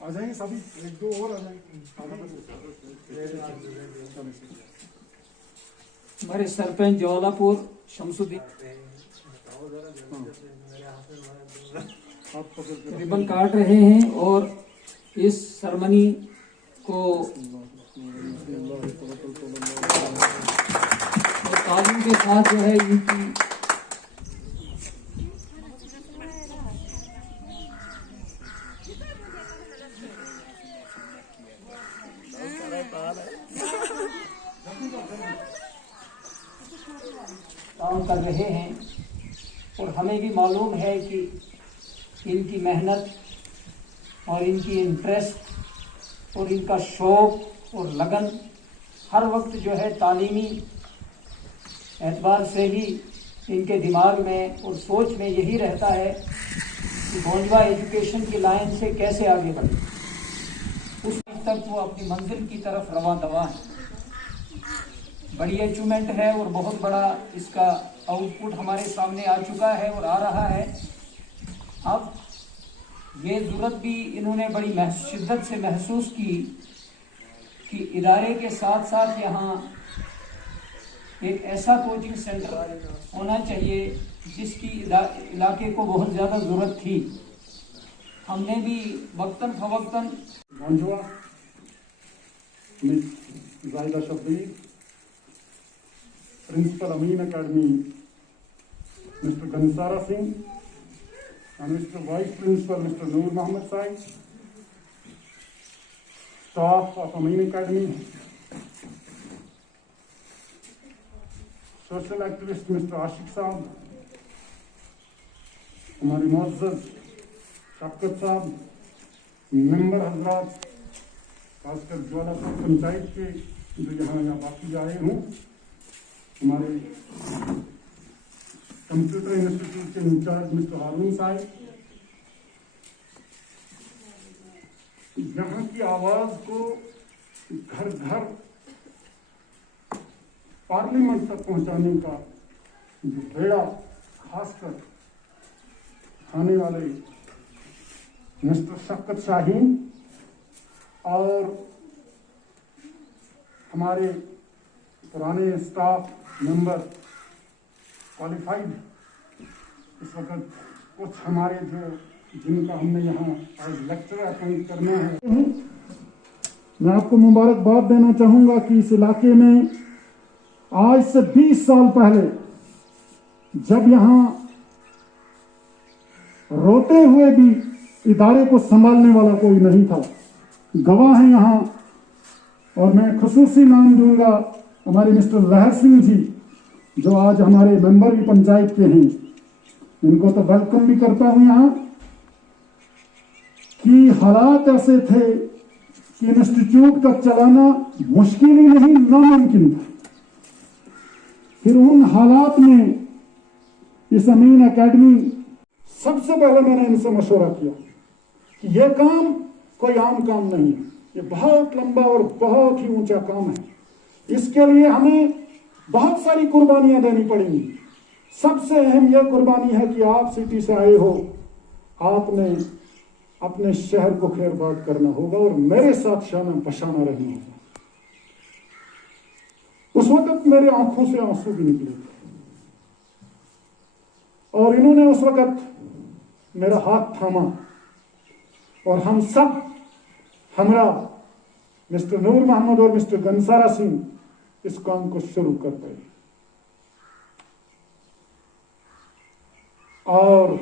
आ जाएंगे सभी, एक दो और आ जाएंगे। हमारे सरपंच ज्वालापुर शमसुद्दीन रिबन काट रहे हैं और इस सेरेमनी को तालीम के साथ जो है इनकी काम कर रहे हैं। और हमें भी मालूम है कि इनकी मेहनत और इनकी इंटरेस्ट और इनका शौक़ और लगन हर वक्त जो है तालीमी एतबार से ही इनके दिमाग में और सोच में यही रहता है कि भोंजवा एजुकेशन की लाइन से कैसे आगे बढ़े। उस वक्त तक वो अपनी मंजिल की तरफ रवां दवा है। बड़ी अचीवमेंट है और बहुत बड़ा इसका आउटपुट हमारे सामने आ चुका है और आ रहा है। अब ये ज़रूरत भी इन्होंने बड़ी शिद्दत से महसूस की कि इदारे के साथ साथ यहाँ एक ऐसा कोचिंग सेंटर होना चाहिए जिसकी इलाके को बहुत ज़्यादा ज़रूरत थी। हमने भी वक्तन फवक्तन भोंजवा Miss Zahida Shabbir, principal Amin academy mister गंसारा Singh and Mr. Vice Principal Mr. Noor Mohammed Said, staff of Amin Academy, social activist Mr. Ashik Saab, हमारे मुअज़्ज़ज़ शफ़क़त साहब, मेंबर हज़रात, खासकर ज्वालापुर पंचायत के जो यहाँ बाकी आए हूँ, हमारे कंप्यूटर इंस्टीट्यूट के इंचार्ज मिस्टर हारून साहब, यहाँ की आवाज़ को घर घर पार्लियामेंट तक पहुँचाने का जो बेड़ा खासकर आने वाले मिस्टर शफ़क़त शाहीन और हमारे पुराने स्टाफ मेंबर क्वालिफाइड इस वक्त कुछ हमारे जो जिनका हमने यहाँ आज लेक्चर अपॉइंट करना है, मैं आपको मुबारकबाद देना चाहूँगा कि इस इलाके में आज से 20 साल पहले जब यहाँ रोते हुए भी इदारे को संभालने वाला कोई नहीं था, गवाह हैं यहाँ। और मैं खुसूसी नाम दूंगा हमारे मिस्टर लहर सिंह जी जो आज हमारे मेंबर भी पंचायत के हैं, इनको तो वेलकम भी करता हूं यहाँ। कि हालात ऐसे थे कि इंस्टीट्यूट का चलाना मुश्किल ही नहीं नामुमकिन था। फिर उन हालात में इस अमीन एकेडमी, सबसे पहले मैंने इनसे मशवरा किया कि यह काम कोई आम काम नहीं है, ये बहुत लंबा और बहुत ही ऊंचा काम है। इसके लिए हमें बहुत सारी कुर्बानियां देनी पड़ेंगी। सबसे अहम यह कुर्बानी है कि आप सिटी से आए हो, आपने अपने शहर को खैरबाद करना होगा और मेरे साथ शाना बशाना रहना होगा। उस वक्त मेरे आंखों से आंसू भी निकले थे और इन्होंने उस वक्त मेरा हाथ थामा और हम सब हमरा मिस्टर नूर मोहम्मद और मिस्टर गंसारा सिंह इस काम को शुरू कर गए। और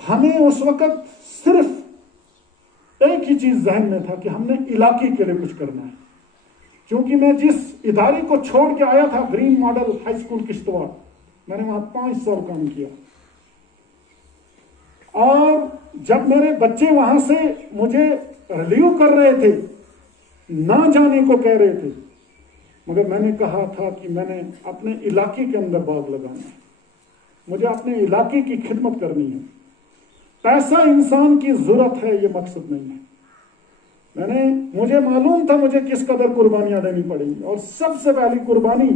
हमें उस वक्त सिर्फ एक ही चीज जहन में था कि हमने इलाके के लिए कुछ करना है। क्योंकि मैं जिस इदारे को छोड़ के आया था, green model high school Kishtwar, मैंने वहां 5 साल काम किया। और जब मेरे बच्चे वहां से मुझे रिलीव कर रहे थे, ना जाने को कह रहे थे, मगर मैंने कहा था कि मैंने अपने इलाके के अंदर बाग लगाना है, मुझे अपने इलाके की खिदमत करनी है। पैसा इंसान की जरूरत है, ये मकसद नहीं है। मुझे मालूम था मुझे किस कदर कुर्बानियां देनी पड़ेंगी। और सबसे पहली कुर्बानी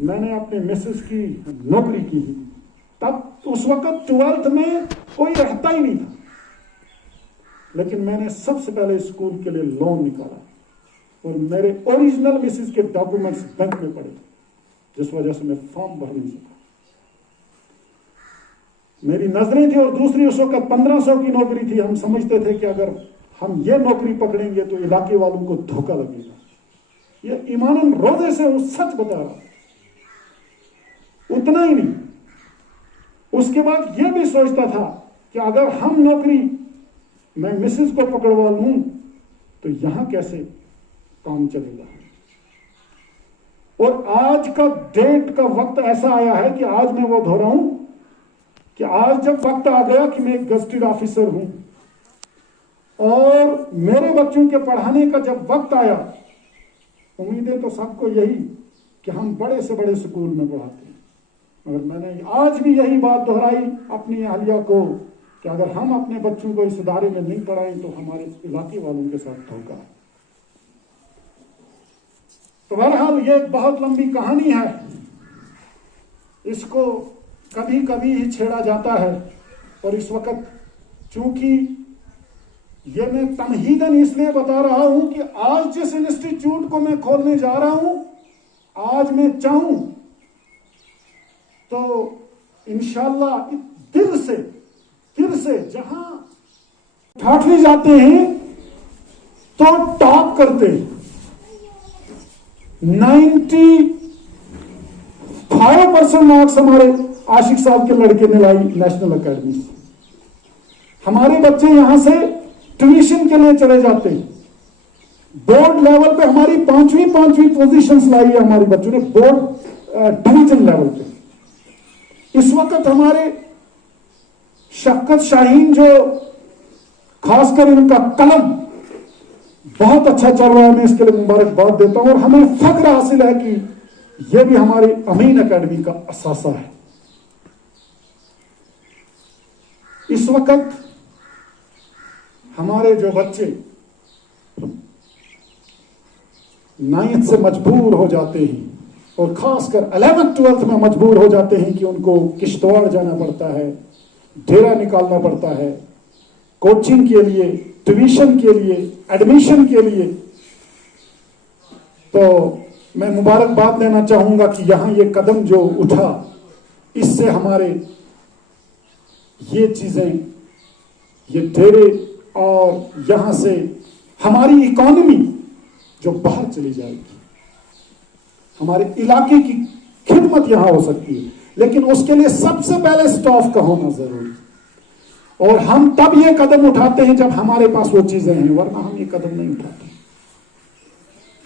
मैंने अपने मिसेस की नौकरी की। तब उस वक्त 12th में कोई रहता ही नहीं था। لیکن میں نے سب سے پہلے اسکول کے لیے لون نکالا اور میرے اوریجنل مسز کے ڈاکومنٹس بینک میں پڑے تھے، جس وجہ سے میں فارم بھر نہیں سکا۔ میری نظریں تھی، اور دوسری اس وقت 1500 کی نوکری تھی۔ ہم سمجھتے تھے کہ اگر ہم یہ نوکری پکڑیں گے تو علاقے والوں کو دھوکہ لگے گا۔ یہ ایماناً روزے سے وہ سچ بتا رہا۔ اتنا ہی نہیں، اس کے بعد یہ بھی سوچتا تھا کہ اگر ہم نوکری میں مسز کو پکڑوا لوں تو یہاں کیسے کام چلے گا۔ اور آج کا ڈیٹ کا وقت ایسا آیا ہے کہ آج میں وہ دہراؤں کہ آج جب وقت آ گیا کہ میں ایک گزٹڈ آفیسر ہوں، اور میرے بچوں کے پڑھانے کا جب وقت آیا، امیدیں تو سب کو یہی کہ ہم بڑے سے بڑے اسکول میں پڑھاتے ہیں، مگر میں نے آج بھی یہی بات دہرائی اپنی اہلیہ کو کہ اگر ہم اپنے بچوں کو اس ادارے میں نہیں پڑھائیں تو ہمارے علاقے والوں کے ساتھ دھوکہ ہے۔ تو بہرحال یہ ایک بہت لمبی کہانی ہے، اس کو کبھی کبھی ہی چھیڑا جاتا ہے، اور اس وقت چونکہ یہ میں تمہیداً اس لیے بتا رہا ہوں کہ آج جس انسٹیٹیوٹ کو میں کھولنے جا رہا ہوں، آج میں چاہوں تو انشاءاللہ دل سے جہاں ٹھاٹھلی جاتے ہیں تو ٹاپ کرتے 95% مارکس ہمارے عاشق صاحب کے لڑکے نے لائی نیشنل اکیڈمی سے۔ ہمارے بچے یہاں سے ٹیوشن کے لیے چلے جاتے ہیں، بورڈ لیول پہ ہماری پانچویں پوزیشنز لائی ہے ہمارے بچوں نے، بورڈ ڈویژن لیول پہ۔ اس وقت ہمارے شفقت شاہین جو خاص کر ان کا قلم بہت اچھا چل رہا ہے، میں اس کے لیے مبارکباد دیتا ہوں، اور ہمیں فخر حاصل ہے کہ یہ بھی ہماری امین اکیڈمی کا اثاثہ ہے۔ اس وقت ہمارے جو بچے 9th سے مجبور ہو جاتے ہیں، اور خاص کر 11th 12th میں مجبور ہو جاتے ہیں کہ ان کو کشتواڑ جانا پڑتا ہے، ڈیرا نکالنا پڑتا ہے، کوچنگ کے لیے، ٹیوشن کے لیے، ایڈمیشن کے لیے، تو میں مبارکباد دینا چاہوں گا کہ یہاں یہ قدم جو اٹھا، اس سے ہمارے یہ چیزیں، یہ ڈیرے، اور یہاں سے ہماری اکانومی جو باہر چلی جائے گی، ہمارے علاقے کی خدمت یہاں ہو سکتی ہے، لیکن اس کے لیے سب سے پہلے سٹاف کا ہونا ضروری ہے، اور ہم تب یہ قدم اٹھاتے ہیں جب ہمارے پاس وہ چیزیں ہیں، ورنہ ہم یہ قدم نہیں اٹھاتے۔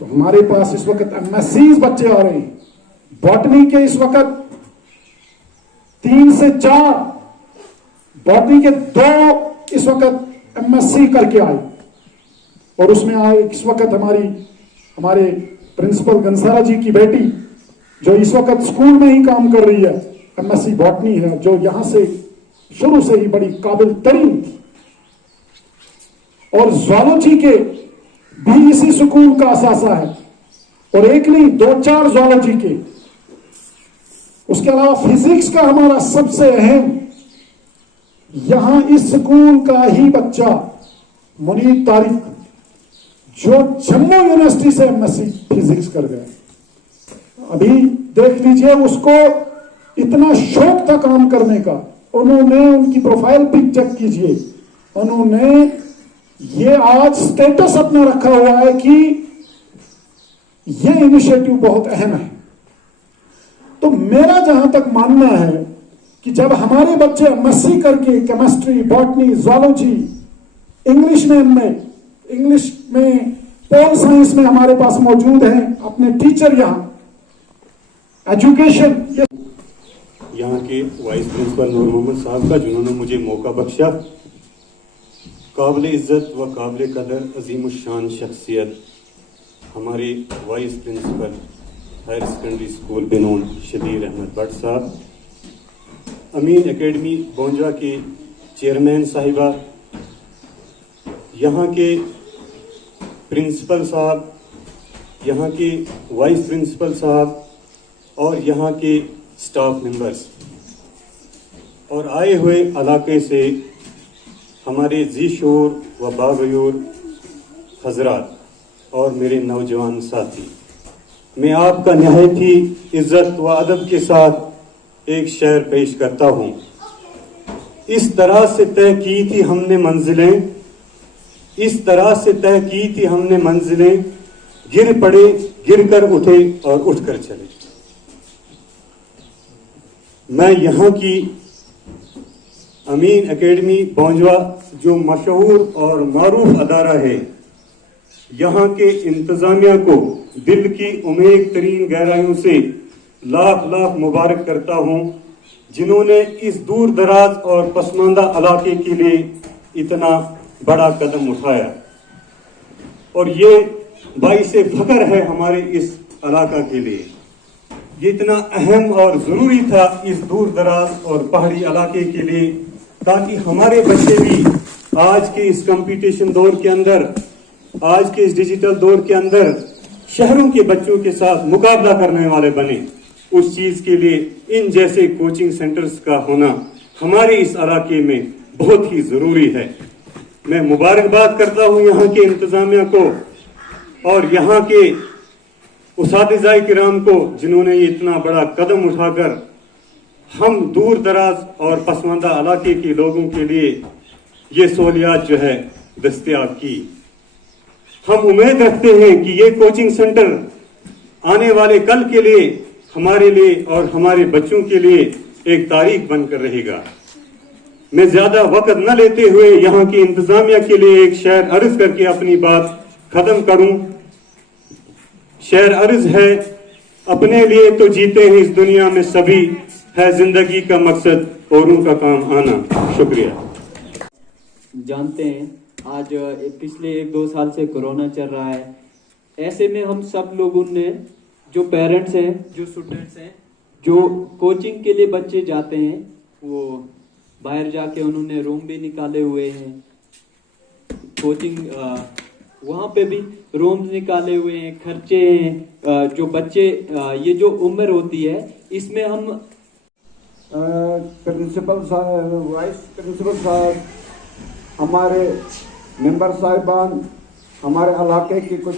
تو ہمارے پاس اس وقت MSCs بچے آ رہے ہیں، باٹنی کے اس وقت 3 سے 4، باٹنی کے 2 اس وقت MSc کر کے آئے، اور اس میں آئے اس وقت ہمارے پرنسپل گنسارا جی کی بیٹی جو اس وقت اسکول میں ہی کام کر رہی ہے، MSc باٹنی ہے، جو یہاں سے شروع سے ہی بڑی قابل ترین تھی، اور زوالوجی کے بھی اسی سکول کا اثاثہ ہے، اور ایک نہیں 2-4 زوالوجی کے۔ اس کے علاوہ فزکس کا ہمارا سب سے اہم، یہاں اس سکول کا ہی بچہ منیر طارق جو جموں یونیورسٹی سے MSc فزکس کر گئے، ابھی دیکھ لیجئے، اس کو اتنا شوق تھا کام کرنے کا، انہوں نے ان کی پروفائل پک چیک کیجئے، انہوں نے یہ آج سٹیٹس اپنا رکھا ہوا ہے کہ یہ انیشیٹو بہت اہم ہے۔ تو میرا جہاں تک ماننا ہے کہ جب ہمارے بچے MSc کر کے کیمسٹری، باٹنی، زوالوجی، انگلش میں MA، انگلش میں پول سائنس میں ہمارے پاس موجود ہیں، اپنے ٹیچر یہاں ایجوکیشن، یہاں کے وائس پرنسپل نور محمد صاحب کا، جنہوں نے مجھے موقع بخشا، قابل عزت و قابل قدر عظیم الشان شخصیت ہمارے vice principal higher secondary school Bannu Shabbir Ahmad Bhat صاحب، امین اکیڈمی بونجا کے چیئرمین صاحبہ، یہاں کے پرنسپل صاحب، یہاں کے وائس پرنسپل صاحب، اور یہاں کے سٹاف ممبرز، اور آئے ہوئے علاقے سے हमारे जी शोर व बागयूर हजरात और मेरे नौजवान साथी, मैं आपका नहायत ही इज्जत व अदब के साथ एक शेर पेश करता हूँ। इस तरह से तय की थी हमने मंजिलें, इस तरह से तय की थी हमने मंजिलें, गिर पड़े, गिर कर उठे और उठ कर चले। मैं यहाँ की अमीन एकेडमी बौंजवा, जो मशहूर और मारूफ अदारा है, यहाँ के इंतजामिया को दिल की उम्मीद तरीन गहराइयों से लाख लाख मुबारक करता हूँ, जिन्होंने इस दूर दराज और पसमानदा इलाके के लिए इतना बड़ा कदम उठाया। और ये बाइसे फख्र है हमारे इस इलाका के लिए। ये इतना अहम और ज़रूरी था इस दूर दराज और पहाड़ी इलाके के लिए, ताकि हमारे बच्चे भी आज के इस कंपटीशन दौर के अंदर, आज के इस डिजिटल दौर के अंदर शहरों के बच्चों के साथ मुकाबला करने वाले बने। उस चीज के लिए इन जैसे कोचिंग सेंटर्स का होना हमारे इस इलाके में बहुत ही जरूरी है। मैं मुबारकबाद करता हूं यहाँ के इंतजामिया को और यहाँ के उस्ताद-ए किराम को, जिन्होंने ये इतना बड़ा कदम उठाकर हम दूर दराज और पसमानदा इलाके के लोगों के लिए ये सहूलियात जो है दस्तयाब की। हम उम्मीद रखते हैं कि ये कोचिंग सेंटर आने वाले कल के लिए हमारे लिए और हमारे बच्चों के लिए एक तारीख बनकर रहेगा। मैं ज्यादा वक्त न लेते हुए यहाँ की इंतजामिया के लिए एक शेर अर्ज करके अपनी बात खत्म करूं। शेर अर्ज है, अपने लिए तो जीते हैं इस दुनिया में सभी, है जिंदगी का मकसद औरों का काम आना। शुक्रिया। जानते हैं आज पिछले 1-2 साल से कोरोना चल रहा है। ऐसे में हम सब लोगों ने, जो पेरेंट्स हैं, जो स्टूडेंट्स हैं, जो कोचिंग के लिए बच्चे जाते हैं, वो बाहर जाके उन्होंने रूम भी निकाले हुए हैं, कोचिंग वहाँ पे भी रूम निकाले हुए हैं, खर्चे हैं। जो बच्चे ये जो उम्र होती है इसमें हम प्रिंसिपल साहब, वाइस प्रिंसिपल साहब, हमारे मेंबर साहिबान, हमारे इलाके के कुछ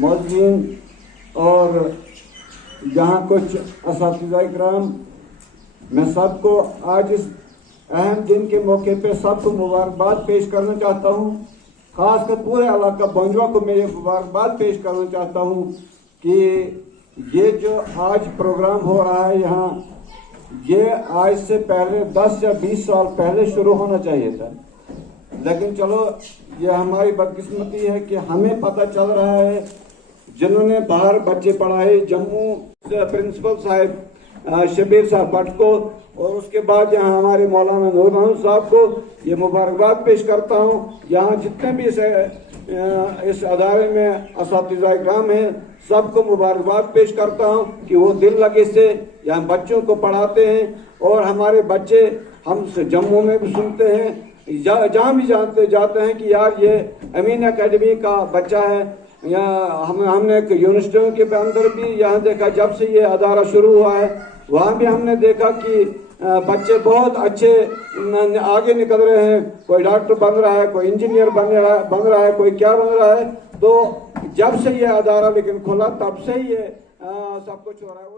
मौजूद और यहाँ कुछ असातिज़ा-ए-किराम, मैं सबको आज इस अहम दिन के मौके पे सबको मुबारकबाद पेश करना चाहता हूँ। खासकर पूरे इलाका बौंजवा को मैं मुबारकबाद पेश करना चाहता हूँ कि ये जो आज प्रोग्राम हो रहा है यहाँ, ये आज से पहले 10 या 20 साल पहले शुरू होना चाहिए था, लेकिन चलो ये हमारी बदकिस्मती है कि हमें पता चल रहा है। जिन्होंने बाहर बच्चे पढ़ाए, जम्मू से प्रिंसिपल साहब शबीर साहब भट्ट को, और उसके बाद यहाँ हमारे मौलाना नूर मोहम्मद साहब को ये मुबारकबाद पेश करता हूँ। यहाँ जितने भी इस अदारे में असातिज़ा-ए-किराम हैं, सबको मुबारकबाद पेश करता हूँ कि वो दिल लगे से यहाँ बच्चों को पढ़ाते हैं। और हमारे बच्चे हमसे जम्मू में भी सुनते हैं, जहाँ भी जाते हैं कि यार ये अमीन एकेडमी का बच्चा है। यहाँ हमने यूनिवर्सिटियों के अंदर भी यहाँ देखा, जब से ये अदारा शुरू हुआ है वहाँ भी हमने देखा कि बच्चे बहुत अच्छे आगे निकल रहे हैं। कोई डॉक्टर बन रहा है, कोई इंजीनियर बन रहा है, कोई क्या बन रहा है। तो जब से ये अदारा लेकिन खुला तब से ही ये सब कुछ हो रहा है।